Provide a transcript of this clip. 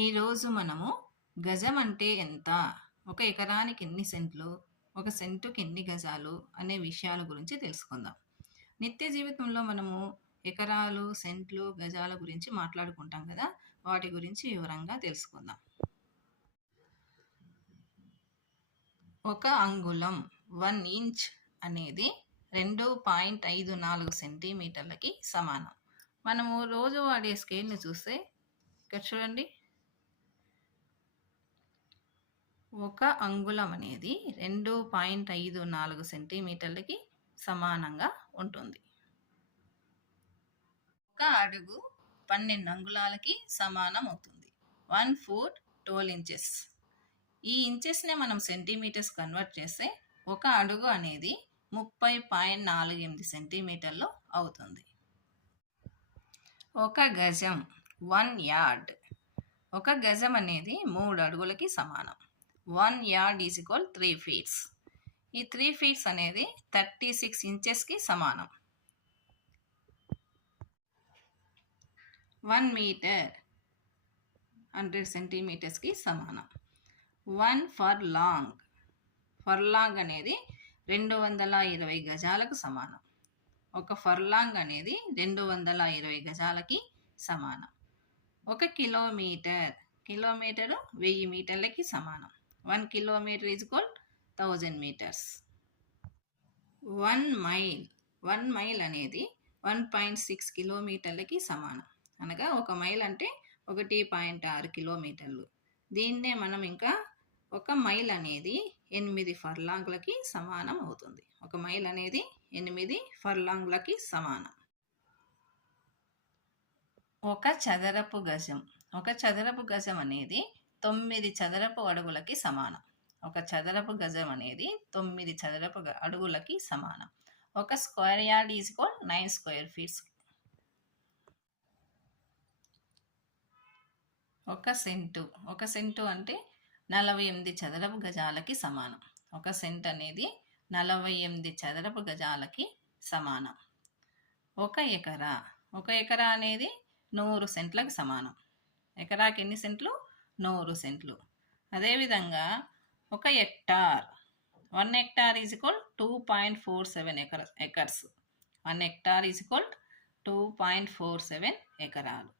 ఈరోజు మనము గజం అంటే ఎంత, ఒక ఎకరానికి ఎన్ని సెంట్లు, ఒక సెంటుకి ఎన్ని గజాలు అనే విషయాల గురించి తెలుసుకుందాం. నిత్య జీవితంలో మనము ఎకరాలు, సెంట్లు, గజాల గురించి మాట్లాడుకుంటాం కదా, వాటి గురించి వివరంగా తెలుసుకుందాం. ఒక అంగుళం 1 ఇంచ్ అనేది 2.54 సెంటీమీటర్లకి సమానం. మనము రోజు వాడే స్కేల్ని చూస్తే ఇక్కడ చూడండి, ఒక అంగుళం అనేది 2.54 సెంటీమీటర్లకి సమానంగా ఉంటుంది. ఒక అడుగు 12 అంగుళాలకి సమానం అవుతుంది. 1 ఫుట్ 12 ఇంచెస్. ఈ ఇంచెస్ని మనం సెంటీమీటర్స్ కన్వర్ట్ చేస్తే ఒక అడుగు అనేది 30.48 సెంటీమీటర్లు అవుతుంది. ఒక గజం 1 యార్డ్. ఒక గజం అనేది 3 అడుగులకి సమానం. 1 yard ఈజ్ ఈక్వల్ 3 feet. ఈ 3 feet అనేది 36 ఇంచెస్కి సమానం. 1 మీటర్ 100 సెంటీమీటర్స్కి సమానం. 1 furlong. ఫర్లాంగ్ అనేది 220 గజాలకు సమానం. ఒక ఫర్లాంగ్ అనేది 220 గజాలకి సమానం. ఒక కిలోమీటర్. కిలోమీటరు 1000 మీటర్లకి సమానం. 1 kilometer is equal 1000 meters. 1 mile. 1 mile అనేది 1.6 కిలోమీటర్లకి సమానం. అనగా ఒక మైల్ అంటే 1.6 కిలోమీటర్లు. దీన్నే మనం ఇంకా ఒక మైల్ అనేది 8 ఫర్లాంగ్లకి సమానం అవుతుంది. ఒక మైల్ అనేది 8 ఫర్లాంగ్లకి సమానం. ఒక చదరపు గజం. ఒక చదరపు గజం అనేది 9 చదరపు అడుగులకి సమానం. ఒక చదరపు గజం అనేది 9 చదరపు అడుగులకి సమానం. ఒక square yard is equal 9 square feet. ఒక సెంటు. ఒక సెంటు అంటే 48 చదరపు గజాలకి సమానం. ఒక సెంట్ అనేది 48 చదరపు గజాలకి సమానం. ఒక ఎకరా. ఒక ఎకరా అనేది 100 సెంట్లకు సమానం. ఎకరాకి ఎన్ని సెంట్లు? 100 సెంట్లు. అదేవిధంగా ఒక hectare. 1 hectare is equal 2.47 acres. 1 hectare is equal 2.47 ఎకరాలు.